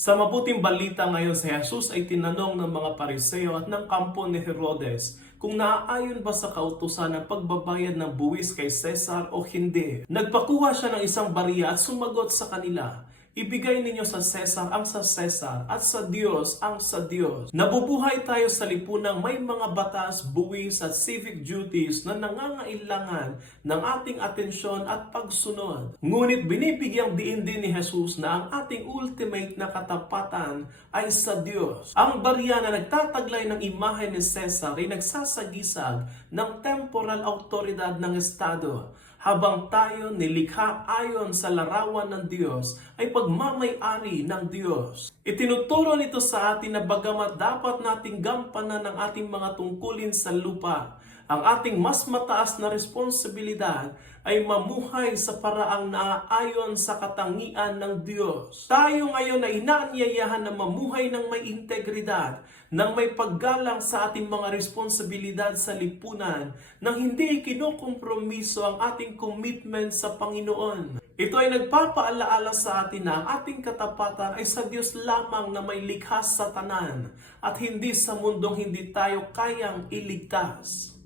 Sa mabuting balita ngayon, si Jesus ay tinanong ng mga Pariseo at ng kampo ni Herodes kung naaayon ba sa kautusan ang pagbabayad ng buwis kay Cesar o hindi. Nagpakuha siya ng isang barya at sumagot sa kanila, "Ibigay ninyo sa Cesar ang sa Cesar at sa Diyos ang sa Diyos." Nabubuhay tayo sa lipunang may mga batas, buwis at civic duties na nangangailangan ng ating atensyon at pagsunod. Ngunit binibigyang diin din ni Jesus na ang ating ultimate na katapatan ay sa Diyos. Ang barya na nagtataglay ng imahe ni Cesar ay nagsasagisag ng temporal autoridad ng Estado, habang tayo nilikha ayon sa larawan ng Diyos ay pagmamay-ari ng Diyos. Itinuturo nito sa atin na bagamat dapat nating gampanan ang ating mga tungkulin sa lupa, ang ating mas mataas na responsibilidad ay mamuhay sa paraang naaayon sa katangian ng Diyos. Tayo ngayon ay inaanyayahan na mamuhay ng may integridad, ng may paggalang sa ating mga responsibilidad sa lipunan, nang hindi kinukompromiso ang ating commitment sa Panginoon. Ito ay nagpapaalaala sa atin na ang ating katapatan ay sa Diyos lamang na may likha sa tanan at hindi sa mundong hindi tayo kayang iligtas.